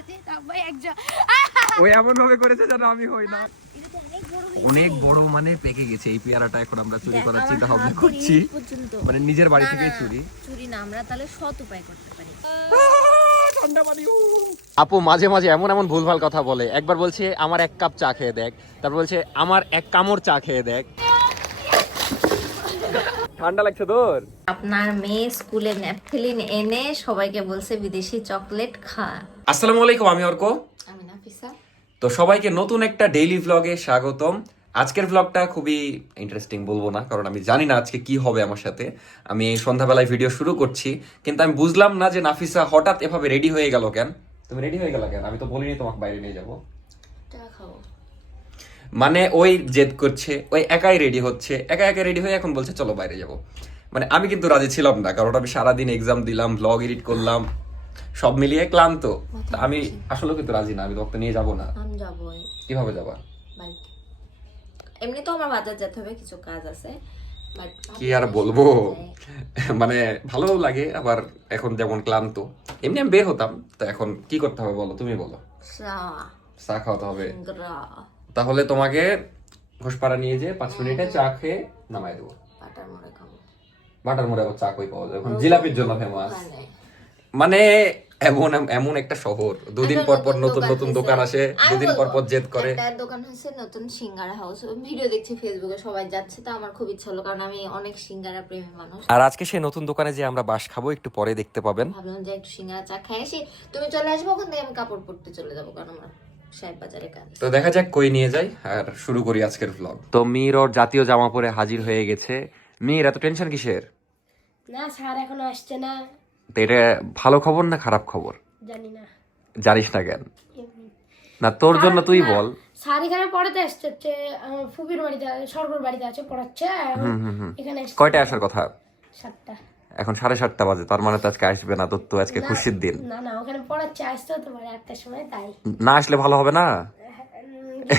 আছে তারপরে একজন। ওই এমন ভাবে করেছে যেন আমি হই না। অনেক বড় হয়েছে। অনেক বড় মানে পেকে গেছে এই পেয়ারাটা এখন আমরা চুরি করার চিন্তা ভাবনা করছি। মানে নিজের বাড়ি থেকেই চুরি। চুরি না আমরা তাহলে সৎ উপায় করতে পারি। আপু মাঝে মাঝে এমন এমন ভুলভাল কথা বলে। একবার বলছে আমার এক কাপ চা খেয়ে দেখ। তারপর বলছে আমার এক কামড় চা খেয়ে দেখ। ঠান্ডা লাগছে তোর? আপনার মেয়ে স্কুলে ন্যাপথেলিন এনে সবাইকে বলছে বিদেশি চকলেট খা। আসসালামু আলাইকুম আমি অর্ক। আমি নাফিসা। তো সবাইকে নতুন একটা ডেইলি ভ্লগে স্বাগতম। আজকের ভ্লগটা খুবই ইন্টারেস্টিং বলব না কারণ আমি জানি না আজকে কি হবে আমার সাথে। আমি সন্ধ্যাবেলায় ভিডিও শুরু করছি কিন্তু আমি বুঝলাম না যে নাফিসা হঠাৎ এভাবে রেডি হয়ে গেল কেন। তুমি রেডি হয়ে গেল কেন? আমি তো বলিনি তোমাকে বাইরে নিয়ে যাব। মানে ওই জেদ করছে ওই একাই রেডি হচ্ছে একা একা রেডি হয়ে এখন বলছে চলো বাইরে যাব। মানে আমি কিন্তু রাজি ছিলাম না কারণ আমি সারাদিন এক্সাম দিলাম ব্লগ এডিট করলাম সব মিলিয়ে ক্লান্ত। তা আমি আসলে কিন্তু রাজি না আমি তো নিয়ে যাব না। আমি যাব কীভাবে যাবা? এমনি তো আমার বাজার যেতে হবে কিছু কাজ আছে। কি আর বলব? মানে ভালো লাগে আবার এখন যেমন ক্লান্ত। এমনি আমি বের হতাম তো এখন কি করতে হবে বলো? তুমি বলো। চা। খাওয়াতে হবে। তাহলে তোমাকে ঘোষপাড়া নিয়ে যে পাঁচ মিনিটে চা খেয়ে নামাই দেবো। বাটার খাব। বাটার মোড়ে আবার চা কই পাওয়া যায়? এখন জিলাপির জন্য ফেমাস। মানে এমন এমন একটা শহর। দুদিন পর পর নতুন নতুন দোকান আসে দুদিন পর পর জেদ করে। একটা দোকান হয়েছে নতুন সিঙ্গারা হাউস। ভিডিও দেখছি ফেসবুকে সবাই যাচ্ছে তো আমার খুব ইচ্ছা হলো কারণ আমি অনেক সিঙ্গারা প্রেমী মানুষ। আর আজকে সেই নতুন দোকানে যে আমরা বাস খাব একটু পরে দেখতে পাবেন। ভাবলাম যে একটু সিঙ্গারা চা খাই আসি। তুমি চলে আসব ওখান থেকে আমি কাপড় পরতে চলে যাব কারণ আমার তো দেখা যাক কই নিয়ে যাই আর শুরু করি আজকের ভ্লগ তো মীর ওর জাতীয় জামা পরে হাজির হয়ে গেছে। মীর এত টেনশন কিসের? না স্যার এখনও আসছে না। তো এটা ভালো খবর না খারাপ খবর? জানি না জানিস না কেন? না তোর জন্য তুই বল। স্যার এখানে পড়াতে আসছে ফুপির বাড়িতে সরকার বাড়িতে আছে পড়াচ্ছে এখানে কয়টায় আসার কথা? সাতটা। এখন সাড়ে সাতটা বাজে তার মানে তো আজকে আসবে না তোর তো আজকে খুশির দিন। না না ওখানে পড়াচ্ছে আসতে হতে পারে আটটার সময় তাই। না আসলে ভালো হবে না?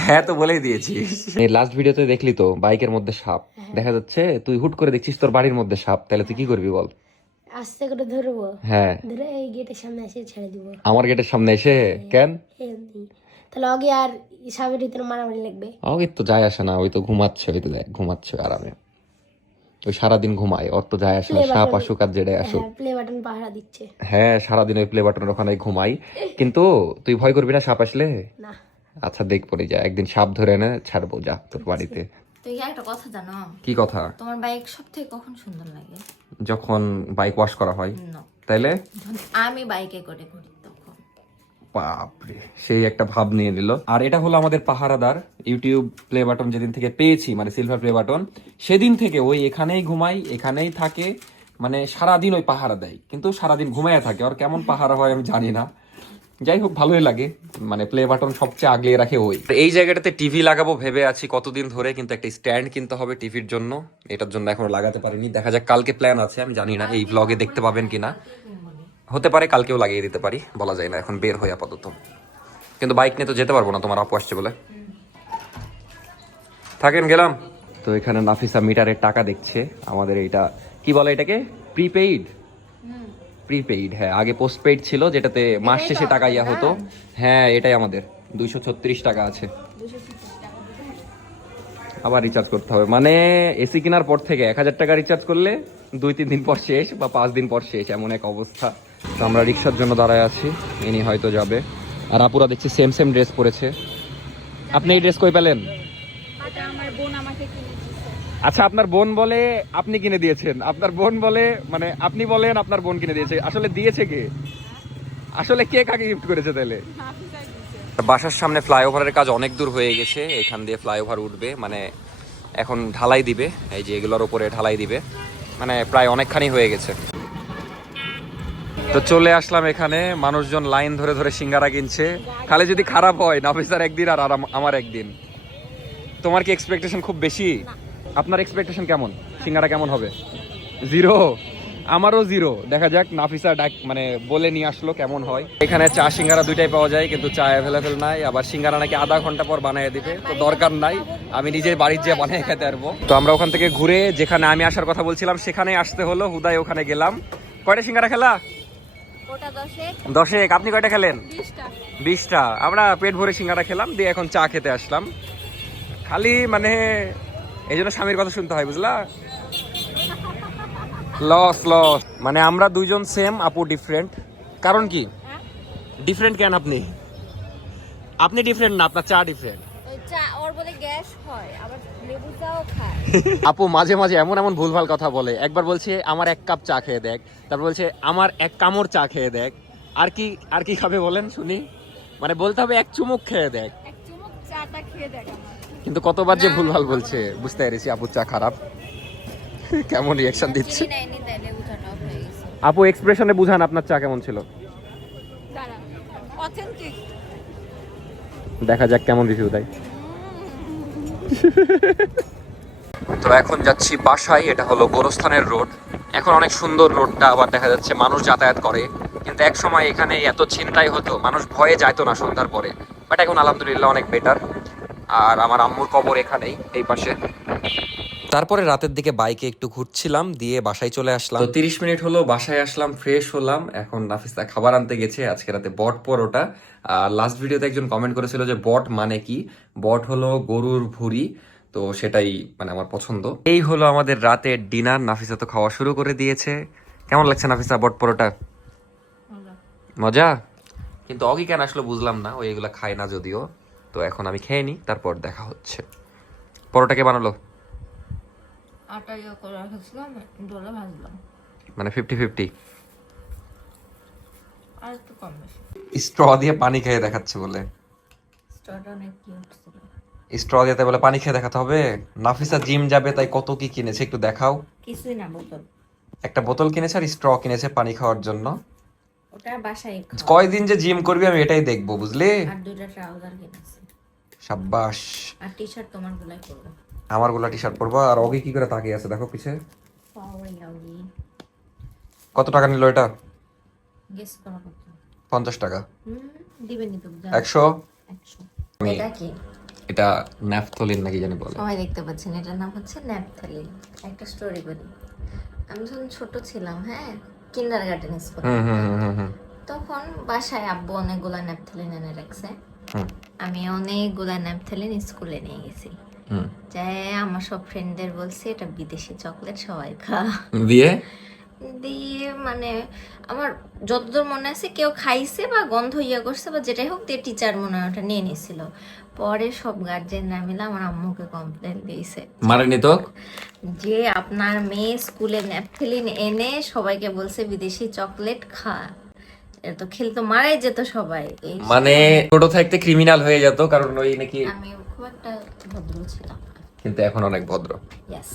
হ্যাঁ তো বলেই দিয়েছি। লাস্ট ভিডিওতে দেখলি তো বাইকের মধ্যে সাপ। দেখা যাচ্ছে তুই হুট করে দেখছিস তোর বাড়ির মধ্যে সাপ তাহলে তুই কি করবি বল? আস্তে করে ধরবো। হ্যাঁ। ধরে এই গেটের সামনে এসে ছেড়ে দিব। আমার গেটের সামনে এসে? কেন? তাহলে আর সাবের মারামারি লাগবে। তো যায় আসে না ওই তো ঘুমাচ্ছে ওই তো ঘুমাচ্ছে আরামে। ওই সারাদিন ঘুমায় ওর তো যায় আসে না সাপ আসুক আর আসুক হ্যাঁ প্লে বাটন পাহারা দিচ্ছে। হ্যাঁ সারাদিন ওই প্লে বাটনের ওখানে ঘুমাই। কিন্তু তুই ভয় করবি না সাপ আসলে? না। আচ্ছা দেখ পড়ে যা একদিন সাপ ধরে এনে ছাড়বো যা তোর বাড়িতে। কি একটা কথা জানো? কি কথা? তোমার বাইক সব থেকে কখন সুন্দর লাগে? যখন বাইক ওয়াশ করা হয়? তাইলে? আমি বাইকে করে ঘুরি বাপরে সেই একটা ভাব নিয়ে নিল। আর এটা হলো আমাদের পাহারাদার ইউটিউব প্লে বাটন যেদিন থেকে পেয়েছি মানে সিলভার প্লে বাটন সেদিন থেকে ওই এখানেই ঘুমাই এখানেই থাকে মানে সারাদিন ওই পাহারা দেয়। কিন্তু সারাদিন ঘুমায় থাকে আর কেমন পাহারা হয় আমি জানি না। যাই হোক ভালোই লাগে। মানে প্লে বাটন সবচেয়ে আগলে রাখে ওই। এই জায়গাটাতে টিভি লাগাবো ভেবে আছি কতদিন ধরে কিন্তু একটা স্ট্যান্ড কিনতে হবে টিভির জন্য। এটার জন্য এখনও লাগাতে পারিনি। দেখা যাক কালকে প্ল্যান আছে আমি জানি না এই ব্লগে দেখতে পাবেন কিনা। হতে পারে কালকেও লাগিয়ে দিতে পারি বলা যায় না এখন বের হয়ে আপাতত। কিন্তু বাইক নিয়ে তো যেতে পারব না তোমার আপু আসছে বলে। থাকেন গেলাম। তো এখানে নাফিসা মিটারের টাকা দেখছে আমাদের এইটা কি বলে এটাকে? প্রিপেইড প্রিপেইড হ্যাঁ আগে পোস্টপেইড ছিল যেটাতে মাস শেষে টাকা ইয়া হতো হ্যাঁ এটাই আমাদের দুইশো ছত্রিশ টাকা আছে। আবার রিচার্জ করতে হবে। মানে এসি কেনার পর থেকে এক হাজার টাকা রিচার্জ করলে দুই তিন দিন পর শেষ বা পাঁচ দিন পর শেষ এমন এক অবস্থা। তো আমরা রিক্সার জন্য দাঁড়ায় আছি ইনি হয়তো যাবে। আর আপুরা দেখছি সেম সেম ড্রেস পরেছে। আপনি এই ড্রেস কই পেলেন? আচ্ছা আপনার বোন বলে আপনি কিনে দিয়েছেন। আপনার বোন বলে মানে আপনি বলেন আপনার বোন কিনে দিয়েছে। আসলে দিয়েছে কে? আসলে কে কাকে গিফট করেছে তাহলে বাসার সামনে ফ্লাইওভারের কাজ অনেক দূর হয়ে গেছে। এখান দিয়ে ফ্লাইওভার উঠবে মানে এখন ঢালাই দিবে। এই যে এগুলোর উপরে ঢালাই দিবে। মানে প্রায় অনেকখানি হয়ে গেছে। তো চলে আসলাম এখানে। মানুষজন লাইন ধরে ধরে সিঙ্গারা কিনছে। খালি যদি খারাপ হয় নাফিসার একদিন আর আরাম- আমার একদিন। তোমার কি এক্সপেকটেশন খুব বেশি? আপনার এক্সপেকটেশন কেমন? সিঙ্গারা কেমন হবে? জিরো আমারও জিরো দেখা যাক নাফিসা ডাক মানে বলে নিয়ে আসলো কেমন হয়। এখানে চা সিঙ্গারা দুইটাই পাওয়া যায় কিন্তু চা অ্যাভেলেবেল নাই। আবার সিঙ্গারা নাকি আধা ঘণ্টা পর বানিয়ে দিবে তো দরকার নাই। আমি নিজের বাড়ির যে বানিয়ে খেতে পারব। তো আমরা ওখান থেকে ঘুরে যেখানে আমি আসার কথা বলছিলাম সেখানে আসতে হলো। হুদায় ওখানে গেলাম। কয়টা সিঙ্গারা খেলা? দশেক। আপনি কয়টা খেলেন? বিশটা। আমরা পেট ভরে সিঙ্গারা খেলাম দিয়ে এখন চা খেতে আসলাম। খালি মানে এই জন্য স্বামীর কথা শুনতে হয় বুঝলা? লস লস মানে আমরা দুইজন সেম আপু ডিফারেন্ট কারণ কি? ডিফারেন্ট কেন আপনি? আপনি ডিফারেন্ট না আপনার চা ডিফারেন্ট হয় আপু মাঝে মাঝে এমন এমন ভুলভাল কথা বলে। একবার বলছে আমার এক কাপ চা খেয়ে দেখ। তারপর বলছে আমার এক কামড় চা খেয়ে দেখ। আর কি আর কি খাবে বলেন শুনি? মানে বলতে হবে এক চুমুক খেয়ে দেখ। এক চুমুক চাটা খেয়ে দেখ আমার। কিন্তু কতবার যে ভুলভাল বলছে বুঝতে পেরেছি আপুর চা খারাপ। কেমন রিয়াকশন দিচ্ছে? আপু এক্সপ্রেশনে বুঝান আপনার চা কেমন ছিল। দেখা যাক কেমন রিভিউ দেয়। তো এখন যাচ্ছি বাসায় এটা হলো গোরস্থানের রোড। এখন অনেক সুন্দর রোডটা আবার দেখা যাচ্ছে মানুষ যাতায়াত করে। কিন্তু এক সময় এখানে এত ছিনতাই হতো মানুষ ভয়ে যাইতো না সন্ধ্যার পরে। বাট এখন আলহামদুলিল্লাহ অনেক বেটার আর আমার আম্মুর কবর এখানেই এই পাশে। তারপরে রাতের দিকে বাইকে একটু ঘুরছিলাম দিয়ে বাসায় চলে আসলাম। তো তিরিশ মিনিট হলো বাসায় আসলাম ফ্রেশ হলাম। এখন নাফিসা খাবার আনতে গেছে আজকে রাতে বট পরোটা। আর লাস্ট ভিডিওতে একজন কমেন্ট করেছিল যে বট মানে কি? বট হলো গরুর ভুঁড়ি তো সেটাই মানে আমার পছন্দ। এই হলো আমাদের রাতের ডিনার নাফিসা তো খাওয়া শুরু করে দিয়েছে। কেমন লাগছে নাফিসা বট পরোটা? মজা। কিন্তু অগি কেন আসলো বুঝলাম না ওই এগুলা খায় না যদিও। তো এখন আমি খেয়ে নিই তারপর দেখা হচ্ছে। পরোটা কে বানালো? আটা ইয়ে করে রাখছিলাম ডোলে ভাজলাম। মানে ফিফটি ফিফটি আর একটু কম বেশি। স্ট্র দিয়ে পানি খেয়ে দেখাচ্ছে বলে। স্টটা অনেক কিউট ছিল। স্ট্র দিতে বলে পানি খেয়ে দেখাতে হবে? নাফিসা জিম যাবে তাই কত কি কিনেছে একটু দেখাও। কিছুই না বোতল। একটা বোতল কিনেছে আর স্ট্র কিনেছে পানি খাওয়ার জন্য। ওটা বাসায় কয়দিন যে জিম করবি আমি এটাই দেখব বুঝলি? আর দুইটা ট্রাউজার কিনেছি। সাব্বাস আর টি শার্ট তোমার গুলাই আমারগুলা টি শার্ট পরবো আর অগে কি করে তাকিয়ে আছে দেখো পিছে। কত টাকা নিল এটা? গেস করা কত। পঞ্চাশ টাকা। হুম দিবেনি তো একশো? একশো। আমি- এটা কি? এটা ন্যাফথলিন নাকি জানি বলে। সবাই দেখতে পাচ্ছেন এটার নাম হচ্ছে ন্যাপথালিন। একটা স্টোরি বলি। আমি যখন ছোট ছিলাম হ্যাঁ কিন্ডার গার্ডেন স্কুল তখন বাসায় আব্বু অনেকগুলা ন্যাপথালিন এনে রাখছে। আমি অনেকগুলা ন্যাপথালিন স্কুলে নিয়ে গেছি। যাই আমার সব ফ্রেন্ডদের বলছি এটা বিদেশি চকলেট সবাই খা। দিয়ে? দিয়ে মানে আমার যতদূর মনে আছে কেউ খাইছে বা গন্ধ ইয়া করছে বা যেটাই হোক দিয়ে টিচার মনে হয় ওটা নিয়ে নিছিল। পরে সব গার্জেনরা মিলে আমার আম্মুকে কমপ্লেন দিয়েছে। মারেনি তো? যে আপনার মেয়ে স্কুলে ন্যাপথেলিন এনে সবাইকে বলছে বিদেশি চকলেট খা। এটা তো খেলে তো মারাই যেত সবাই। মানে ছোট থাকতে ক্রিমিনাল হয়ে যেত কারণ ওই নাকি আমি খুব একটা ভদ্র ছিলাম। কিন্তু এখন অনেক ভদ্র। ইয়েস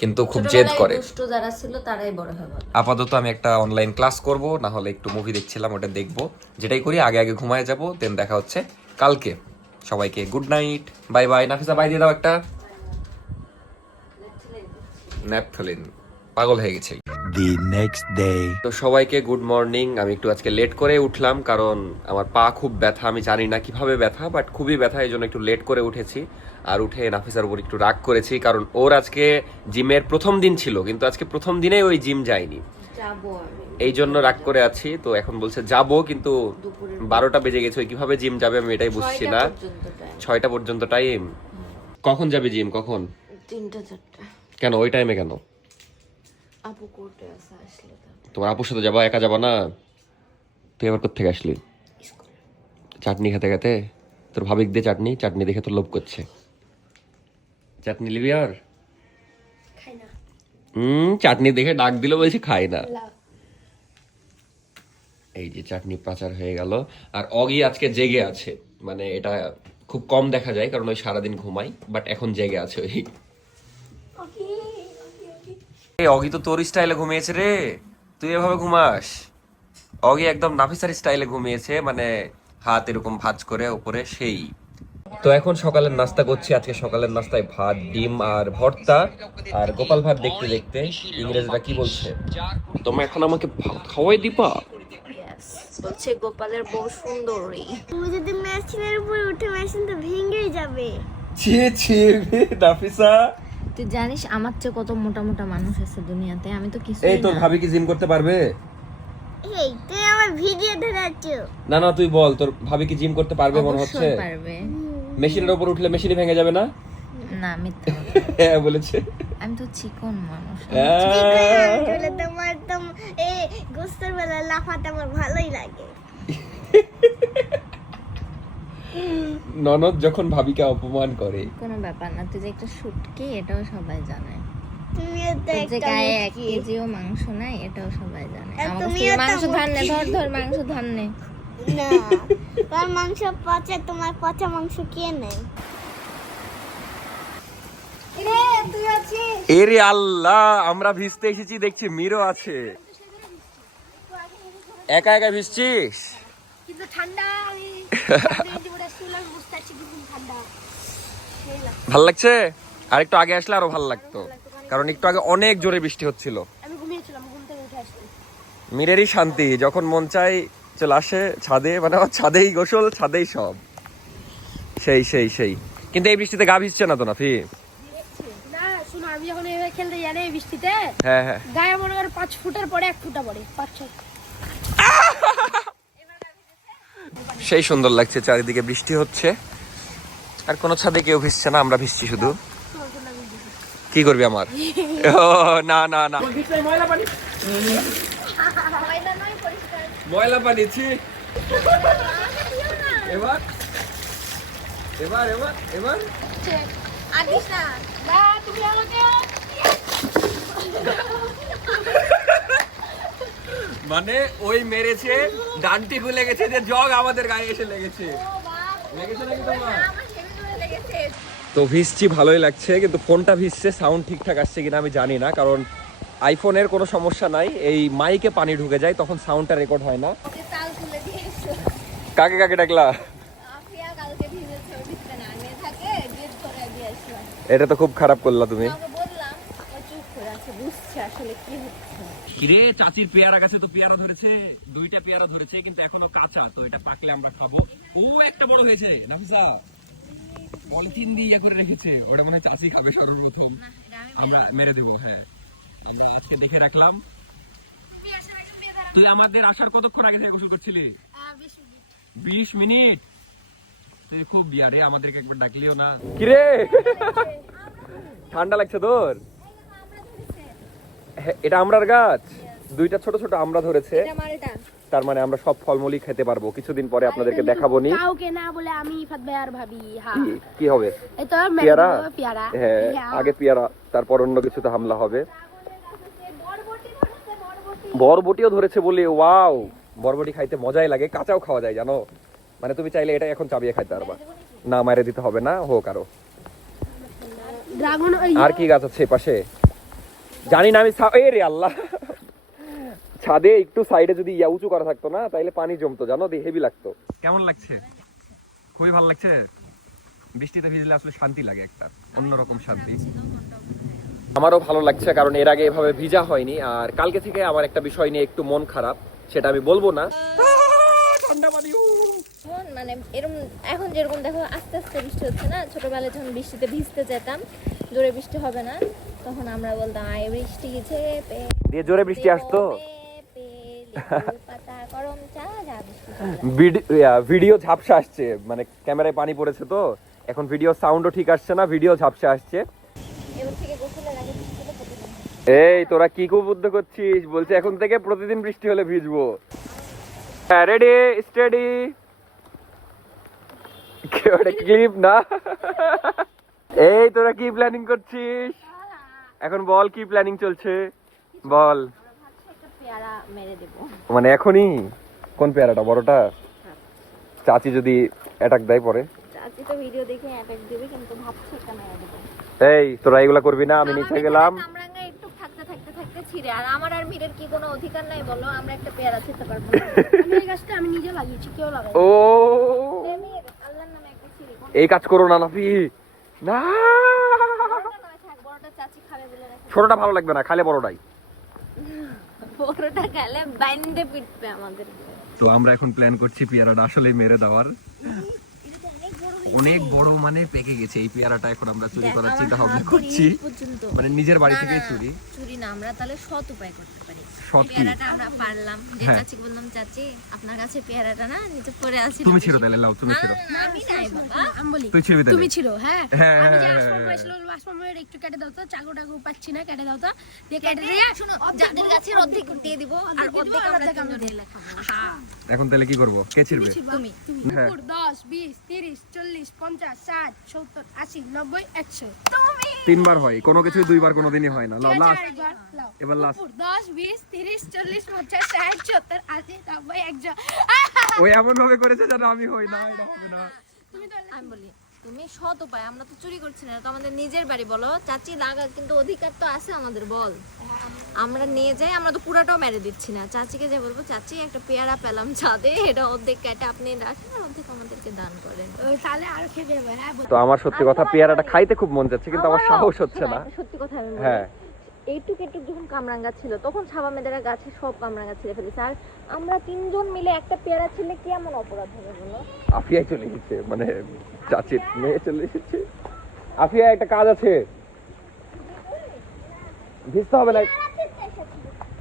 কিন্তু খুব জেদ করে। যারা ছিল তারাই বড় হবে আপাতত আমি একটা অনলাইন ক্লাস করব না হলে একটু মুভি দেখছিলাম ওটা দেখব। যেটাই করি আগে আগে ঘুমায় যাব দেন দেখা হচ্ছে কালকে। সবাইকে good night bye bye Nafisa bye দিয়ে দাও একটা। ন্যাপথলিন পাগল হয়ে গেছে। The next day. তো সবাইকে গুড মর্নিং আমি একটু আজকে লেট করে উঠলাম কারণ আমার পা খুব ব্যথা। আমি জানি না কীভাবে ব্যথা বাট খুবই ব্যথা এই জন্য একটু লেট করে উঠেছি। আর উঠে নাফিসার উপর একটু রাগ করেছি কারণ ওর আজকে জিমের প্রথম দিন ছিল কিন্তু আজকে প্রথম দিনেই ওই জিম যায়নি। যাব আমি। এই জন্য রাগ করে আছি তো এখন বলছে যাব কিন্তু বারোটা বেজে গেছে ওই কীভাবে জিম যাবে আমি এটাই বুঝছি না। ছয়টা পর্যন্ত টাইম কখন যাবে জিম? কখন? তিনটা চারটা। কেন? ওই টাইমে কেন? আপু কোর্টে আছে আসলে তোমার আপুর সাথে যাবা? একা যাবা না? তুই আবার কোথেকে আসলি? চাটনি খেতে খেতে? তোর ভাবিক দিয়ে চাটনি চাটনি দেখে তোর লোভ করছে। চাটনি নিবি আর? হুম চাটনি দেখে ডাক দিল বলছে খাই না। এই যে চাটনি পাচার হয়ে গেল। আর অগি আজকে জেগে আছে। মানে এটা খুব কম দেখা যায় কারণ ওই সারাদিন ঘুমাই বাট এখন জেগে আছে ওই। এই অগি তো তোর স্টাইলে ঘুমিয়েছে রে। তুই এভাবে ঘুমাস? অগি একদম নাফিসার স্টাইলে ঘুমিয়েছে মানে হাত এরকম ভাঁজ করে উপরে সেই। তো এখন সকালের নাস্তা করছি আজকে সকালের নাস্তায় ভাত ডিম আর ভর্তা। আর গোপাল ভাত দেখতে দেখতে ইংরেজরা কি বলছে? তোমরা এখন আমাকে ভাত খাওয়াই দিবা? বলছে গোপালের বউ সুন্দরী। তুমি যদি মেশিনের উপর উঠে মেশিন তো ভেঙেই যাবে। ছি ছি নাফিসা। তুই জানিস আমার চেয়ে কত মোটা মোটা মানুষ আছে দুনিয়াতে আমি তো কিছু এই তোর ভাবি কি জিম করতে পারবে? এই তুমি আমার ভিডিও ধরাচ্ছ না না তুই বল তোর ভাবি কি জিম করতে পারবে মনে হচ্ছে? পারবে। মেশিনের উপর উঠলে মেশিনই ভেঙে যাবে না? না মিথ্যা কথা। হ্যাঁ বলেছে। আমি তো চিকন মানুষ। হ্যাঁ। বলে তোমার তো এই গোস্তের বেলা লাফাতে আমার ভালোই লাগে। ননদ যখন ভাবিকে অপমান করে। কোনো ব্যাপার না তুই যে একটা শুটকি এটাও সবাই জানে। যে গায়ে এক কেজিও মাংস নাই এটাও সবাই জানে। মাংস ধান নে ধর ধর মাংস ধান নে। না তোমার মাংস পচা তোমার পচা মাংস কে নেই রে তুই আছিস? এরে আল্লাহ আমরা ভিজতে এসেছি দেখছি মিরো আছে। একা একা ভিজছিস? কিন্তু ঠান্ডা আমি জীবনে শুনলাম বুঝতে পারছি কিন্তু ঠান্ডা ভালো লাগছে? আর একটু আগে আসলে আরও ভালো লাগতো। কারণ একটু আগে অনেক জোরে বৃষ্টি হচ্ছিল। মিরেরই শান্তি যখন মন চাই চলে আসে ছাদে মানে আমার ছাদেই গোসল ছাদেই সব। সেই সেই সেই। কিন্তু এই বৃষ্টিতে গা ভিজছে না তো না শোনো আমি যখন এইভাবে খেলতে যাই বৃষ্টিতে হ্যাঁ হ্যাঁ। গায়ে মনে করো পাঁচ ফুটের পরে এক ফুটা পড়ে পাঁচ ছয়। সেই সুন্দর লাগছে চারিদিকে বৃষ্টি হচ্ছে। আর কোনো ছাদে কেউ ভিজছে না, আমরা ভিজছি শুধু। কি করবি আমার? ও, না না না। ময়লা পানি, ছি। এবার? এবার এবার এবার? মানে ওই মেরেছে, ডানটি খুলে গেছে যে জগ আমাদের গায়ে এসে লেগেছে। লেগেছে নাকি তোমার? তো ভিজছি ভালোই লাগছে কিন্তু ফোনটা ভিজছে সাউন্ড ঠিকঠাক আসছে কিনা আমি জানি না কারণ আইফোনের কোনো সমস্যা নাই এই মাইকে পানি ঢুকে যায় তখন সাউন্ডটা রেকর্ড হয় না। কাকে কাকে ডাকলা? এটা তো খুব খারাপ করলা তুমি। করে চাচির পেয়ারা গাছে তো পেয়ারা ধরেছে দুইটা পেয়ারা ধরেছে কিন্তু এখনও কাঁচা তো এটা পাকলে আমরা খাব। ও একটা বড় হয়েছে নাফিসা। পলিথিন দিয়ে ইয়া করে রেখেছে। ওটা মনে হয় চাচি খাবে সর্বপ্রথম। আমরা মেরে দেবো। হ্যাঁ। আমরা আজকে দেখে রাখলাম। তুই আমাদের আসার কতক্ষণ আগে থেকে গোসল করছিলি? বিশ মিনিট। তুই খুব বিয়ারে আমাদেরকে একবার ডাকলিও না। কিরে? ঠান্ডা লাগছে তোর? এটা আমরার গাছ? দুইটা ছোট ছোট আমরা ধরেছে। এটা তার মানে আমরা সব ফলমূলই খেতে পারব। কিছুদিন পরে আপনাদেরকে দেখাবো নি। কাউকে না বলে আমি ইফাত ভাই আর ভাবি হ্যাঁ কি- হবে? এই তো পেয়ারা? পেয়ারা। হ্যাঁ। আগে পেয়ারা তারপর অন্য কিছুতে হামলা হবে। বরবটিও ধরেছে বলে ওয়াও! বরবটি খাইতে মজাই লাগে কাঁচাও খাওয়া যায় জানো? মানে তুমি চাইলে এটা এখন চাবিয়ে খাইতে পারবা। না মারে দিতে হবে না হোক আরও। ড্রাগন আর কি গাছ আছে পাশে? জানি না আমি এ রে আল্লাহ! ছাদে একটু সাইডে যদি ইয়া উঁচু করা থাকতো না তাইলে পানি জমতো জানো? হেভি লাগতো। কেমন লাগছে? খুবই ভালো লাগছে। বৃষ্টিতে ভিজলে আসলে শান্তি লাগে একটা অন্যরকম শান্তি। আমারও ভালো লাগছে কারণ এর আগে এভাবে ভিজা হয়নি। আর কালকে থেকে আমার একটা বিষয় নিয়ে একটু মন খারাপ সেটা আমি বলব না। ঠান্ডা পানি মানে এরকম এখন যেরকম দেখো আস্তে আস্তে বৃষ্টি হচ্ছে না? ছোটবেলায় যখন বৃষ্টিতে ভিজতে যেতাম জোরে বৃষ্টি হবে না তখন আমরা বলতাম আয় বৃষ্টি ঝেপে দিয়ে জোরে বৃষ্টি আসতো? ভিডিও ঝাপসা আসছে। মানে ক্যামেরায় পানি পড়েছে তো। এখন ভিডিও সাউন্ডও ঠিক আসছে না, ভিডিও ঝাপসা আসছে। এই, তোরা কি কুবুদ্ধ করছিস? বলছে এখন থেকে প্রতিদিন বৃষ্টি হলে ভিজবো। রেডি স্টেডি ক্লিপ না? এই, তোরা কি প্ল্যানিং করছিস? এখন বল কি প্ল্যানিং চলছে? বল। পেয়ারা মেরে দেবো। মানে এখনই? কোন পেয়ারাটা বড়টা? চাচি যদি অ্যাটাক দেয় পরে? চাচি তো ভিডিও দেখে অ্যাটাক দেবে কিন্তু ভাবছি একটা মেরে দেবো। এই তোরা এগুলা করবি না আমি নিচে গেলাম। কামরাঙ্গা একটু থাকতে থাকতে থাকতে ছিঁড়ে আর আমার আর মিরের কি কোনো অধিকার নাই বলো আমরা একটা পেয়ারা ছিঁড়তে পারব আমি এই গাছটা আমি নিজে লাগিয়েছি কেউ ও। আল্লাহর নামে একটা ছিঁড়ি এই কাজ করো না নাফি। না। ছোটটা ভালো লাগবে না খালে বড়টাই। বড়টা খেলে বাইন্দে পিটবে আমাদের। তো আমরা এখন প্ল্যান করছি পেয়ারাটা আসলে মেরে দেওয়ার। অনেক বড় মানে পেকে গেছে এই পেয়ারাটা এখন আমরা চুরি করার চিন্তা ভাবনা করছি। পর্যন্ত। মানে নিজের বাড়ি থেকে চুরি। চুরি না আমরা তাহলে সৎ উপায় করতে পারি কি? পেয়ারাটা আমরা পারলাম। যে হ্যাঁ। বললাম চাচি আপনার কাছে পেয়ারাটা না? নিচে পড়ে আছে তুমি ছিল তাহলে লাও তুমি ছিল আমি নাই বাবা। আমি বলি তুই ছিড়বি তুমি ছিল হ্যাঁ। হ্যাঁ, আমি যে হ্যাঁ, আসমাম করেছিল একটু কেটে দাও তো চাকু টাকু পাচ্ছি না কেটে দাও তো। দিয়ে কেটে কেটে দিয়ে শুনো যাদের গাছের অর্ধেক দিয়ে দিব আর অর্ধেক আমরা তিনজন মিলে এখন তাহলে কি করব? কে ছিড়বে? তুমি হ্যাঁ। দশ বিশ তিরিশ চল্লিশ পঞ্চাশ ষাট সত্তর আশি নব্বই একশো। তিনবার হয় কোনো কিছুই দুইবার কোনো দিনই হয় না। লাও লাস্ট এবার লাস্ট 10 20 30 40 50 60 70 80 90 100 ওই এমন ভাবে করেছে যেন আমি হই না এটা হবে না। তুমি তো আমি বলি তুমি সৎ উপায় আমরা তো চুরি করছি না তো আমাদের নিজের বাড়ি বলো। চাচি লাগা কিন্তু অধিকার তো আছে আমাদের বল। আমরা নিয়ে যাই আমরা তো পুরাটাও মেরে দিচ্ছি না। চাচিকে যে বলব চাচি একটা পেয়ারা পেলাম চাঁদে এটা অর্ধেক কেটে আপনি রাখেন আর অর্ধেক আমাদেরকে দান করেন। তাহলে আর খেতে হবে হ্যাঁ তো আমার সত্যি কথা পেয়ারাটা খাইতে খুব মন যাচ্ছে কিন্তু আমার সাহস হচ্ছে না। সত্যি কথা আমি হ্যাঁ। এইটুক এইটুক যখন কামরাঙ্গা ছিল তখন ছাবা মেয়েদের গাছে সব কামরাঙ্গা ছিঁড়ে ফেলেছে। আর আমরা তিনজন মিলে একটা পেয়ারা ছিলে কি এমন অপরাধ হবে বলো? আফিয়াই চলে গেছে মানে চাচির মেয়ে চলে এসেছে আফিয়া একটা কাজ আছে। ভিজতে হবে না।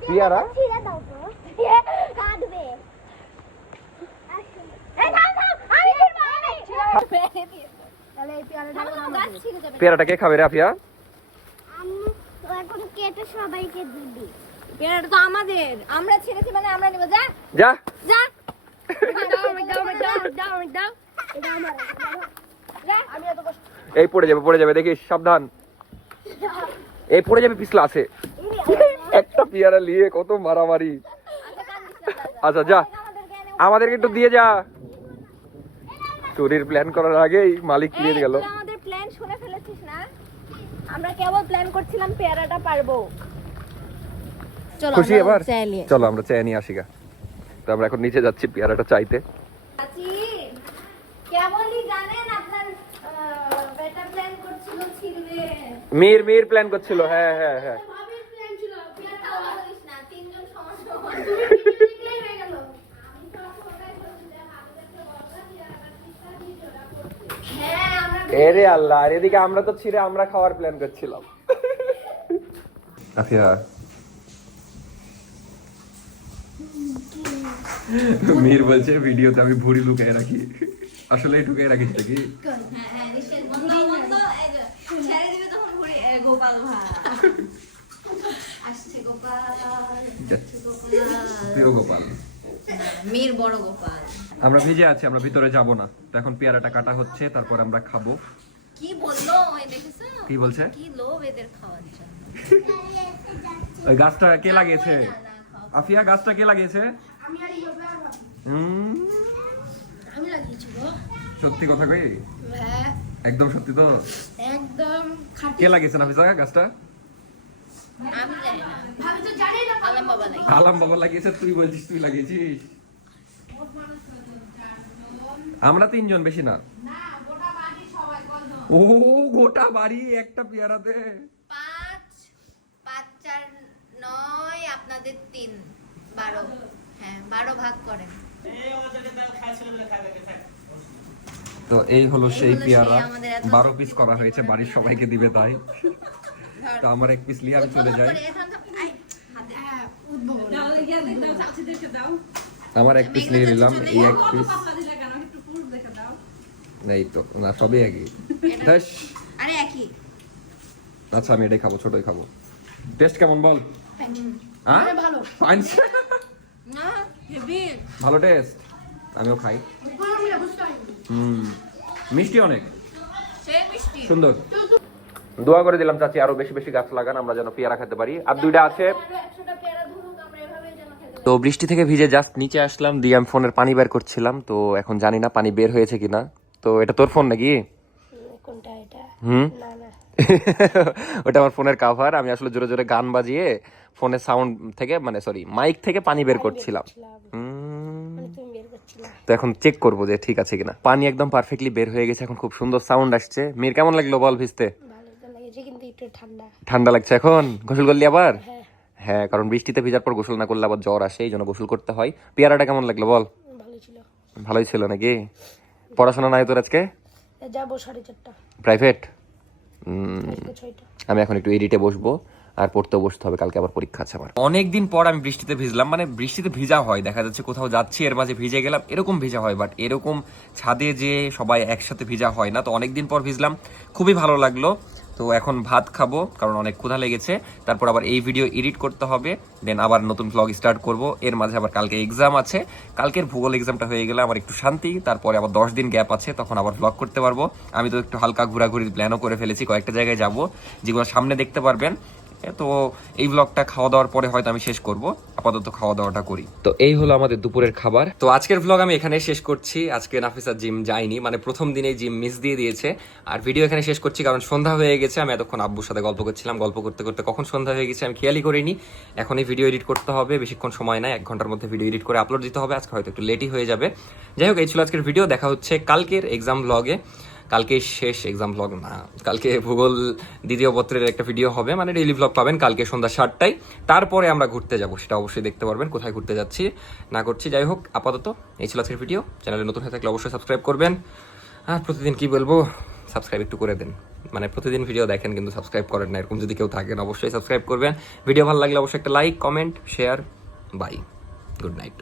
পেয়ারা? ছিঁড়ে দাও তো কাটবে এই থাম থাম আমি ছিঁড়বো আমি তাহলে এই পেয়ারাটা কে খাবে রে আফিয়া? কেটে সবাইকে দিবি। পেয়ারাটা তো আমাদের। আমরা ছিঁড়েছি মানে আমরা নিব। যা। যা। যা। এই পড়ে যাবে পড়ে যাবে দেখিস সাবধান। এই পড়ে যাবে পিছলা আছে। একটা পেয়ারা নিয়ে কত মারামারি। আচ্ছা যা। আমাদেরকে একটু দিয়ে যা। চুরির প্ল্যান করার আগেই মালিক নিয়ে গেল তোরা আমাদের প্ল্যান শুনে ফেলেছিস না আমরা কেবল প্ল্যান করছিলাম পেয়ারাটা পারব। চলো খুশি এবার? চলো আমরা চাই নিয়ে আসি গা। তো আমরা এখন নিচে যাচ্ছি পেয়ারাটা চাইতে। চাচি কেবলই জানেন আপনার বেটা প্ল্যান করছিল ছিড়বে। মীর মীর প্ল্যান করছিল হ্যাঁ হ্যাঁ হ্যাঁ ভাবির প্ল্যান ছিল পেয়ারা তাও বলিস না তিনজন সমস্যা নিকলে হয়ে গেল হ্যাঁ আমরা এরে আল্লাহ আর এদিকে আমরা তো ছিঁড়ে আমরা খাওয়ার প্ল্যান করছিলাম। আফিয়া মীর বলছে ভিডিওতে আমি ভুড়ি লুকিয়ে রাখি। আসলে ঢুকিয়ে রাখিস নাকি? হ্যাঁ হ্যাঁ গোপাল গোপাল আসছে গোপাল প্রিয় গোপাল মেয়ের বড় গোপাল। আমরা ভিজে আছি আমরা ভিতরে যাব না। তো এখন পেয়ারাটা কাটা হচ্ছে তারপর আমরা খাব। কি বলল ওই দেখেছ? কি বলছে? কি লোভ এদের খাওয়ার জন্য। ওই গাছটা কে লাগিয়েছে? আফিয়া গাছটা কে লাগিয়েছে? আমি আর আমি লাগিয়েছি গো। সত্যি কথা কই? হ্যাঁ। একদম সত্যি তো? একদম খাঁটি। কে লাগিয়েছে নাফিসা গাছটা? আমি জানি না। ভাবি তো জানি না আলম বাবা নাই আলাম বাবা লাগিয়েছে তুই বলছিস তুই লাগিয়েছিস? আমরা তিনজন বেশি না ও গোটা বাড়ি একটা পেয়ারাতে পাঁচ পাঁচ চার নয় আপনাদের তিন বারো হ্যাঁ বারো ভাগ করেন তো এই হলো সেই পেয়ারা সেই আমাদের এত- বারো পিস করা হয়েছে বাড়ির সবাইকে দিবে তাই তো আমার এক পিস নিয়ে আমি চলে যাই হাতে। আমার এক পিস নিয়ে নিলাম এই এক পিস এই তো না সবই একই। আচ্ছা আমি এটাই খাব ছোটই খাব। টেস্ট কেমন বল? হ্যাঁ ভালো। টেস্ট আমিও খাই। আমি হুম। মিষ্টি অনেক। সুন্দর। দোয়া করে দিলাম চাচি আরও বেশি বেশি গাছ লাগান আমরা যেন পেয়ারা খেতে পারি। আর দুইটা আছে একশোটা পেয়ারা ধরুক আমরা এভাবেই যেন খেতে তো বৃষ্টি থেকে ভিজে জাস্ট নিচে আসলাম দিয়ে আমি ফোনের পানি বের করছিলাম। তো এখন জানি না পানি বের হয়েছে কিনা। তো এটা তোর ফোন নাকি? হুম? ওটা আমার ফোনের কাভার আমি আসলে জোরে জোরে গান বাজিয়ে ফোনের সাউন্ড থেকে মানে সরি মাইক থেকে পানি বের করছিলাম। মানে তো এখন চেক করব যে ঠিক আছে কিনা। পানি একদম পারফেক্টলি বের হয়ে গেছে এখন খুব সুন্দর সাউন্ড আসছে। মেয়ের কেমন লাগল বল ভিজতে? ঠান্ডা লাগছে এখন? গোসল করলি আবার? হ্যাঁ হ্যাঁ কারণ বৃষ্টিতে ভিজার পর গোসল না করলে আবার জ্বর আসে এই জন্য গোসল করতে হয়। পেয়ারাটা কেমন লাগল বল? ভালোই ছিল। নাকি? পড়াশোনা নাই তোর আজকে? যাব সাড়ে চারটা। প্রাইভেট আমি এখন একটু এডিটে বসবো আর পড়তে বসতে হবে কালকে আবার পরীক্ষা আছে আমার। অনেকদিন পর আমি বৃষ্টিতে ভিজলাম মানে বৃষ্টিতে ভিজা হয় দেখা যাচ্ছে কোথাও যাচ্ছি এর মাঝে ভিজে গেলাম এরকম ভিজা হয় বাট এরকম ছাদে যে সবাই একসাথে ভিজা হয় না তো অনেকদিন পর ভিজলাম খুবই ভালো লাগল। তো এখন ভাত খাব, কারণ অনেক ক্ষুধা লেগেছে। তারপর আবার এই ভিডিও এডিট করতে হবে দেন আবার নতুন ব্লগ স্টার্ট করব। এর মাঝে আবার কালকে এক্সাম আছে। কালকের ভূগোল এক্সামটা হয়ে গেলে আমার একটু শান্তি, তারপরে আবার দশ দিন গ্যাপ আছে, তখন আবার ব্লগ করতে পারব। আমি তো একটু হালকা ঘোরাঘুরির প্ল্যানও করে ফেলেছি, কয়েকটা জায়গায় যাব। যেগুলো সামনে দেখতে পারবেন তো এই ব্লগটা খাওয়া দাওয়ার পরে হয়তো আমি শেষ করব। আপাতত খাওয়া দাওয়াটা করি। তো এই হলো আমাদের দুপুরের খাবার। তো আজকের ব্লগ আমি এখানে শেষ করছি। আজকে নাফিসা জিম যায়নি। মানে প্রথম দিনেই জিম মিস দিয়ে দিয়েছে। আর ভিডিও এখানে শেষ করছি কারণ সন্ধ্যা হয়ে গেছে। আমি এতক্ষণ আব্বুর সাথে গল্প করছিলাম। গল্প করতে করতে কখন সন্ধ্যা হয়ে গেছে আমি খেয়ালই করিনি। এখনই ভিডিও এডিট করতে হবে। বেশিক্ষণ সময় নাই। এক ঘণ্টার মধ্যে ভিডিও এডিট করে আপলোড দিতে হবে। আজকে হয়তো একটু লেটই হয়ে যাবে। যাই হোক এই ছিল আজকের ভিডিও দেখা হচ্ছে কালকের এক্সাম ব্লগে কালকে শেষ এক্সাম ব্লগ না। কালকে ভূগোল দ্বিতীয় পত্রের একটা ভিডিও হবে মানে ডেইলি ব্লগ পাবেন কালকে সন্ধ্যা সাতটায়। তারপরে আমরা ঘুরতে যাব, সেটা অবশ্যই দেখতে পারবেন, কোথায় ঘুরতে যাচ্ছি, না করছি। যাই হোক, আপাতত এই ছিল আজকের ভিডিও চ্যানেলে নতুন হয়ে থাকলে অবশ্যই সাবস্ক্রাইব করবেন। আর প্রতিদিন কি বলব সাবস্ক্রাইব একটু করে দেন। মানে প্রতিদিন ভিডিও দেখেন, কিন্তু সাবস্ক্রাইব করেন না। এরকম যদি কেউ থাকেন, অবশ্যই সাবস্ক্রাইব করবেন। ভিডিও ভালো লাগলে অবশ্যই একটা like comment share bye good night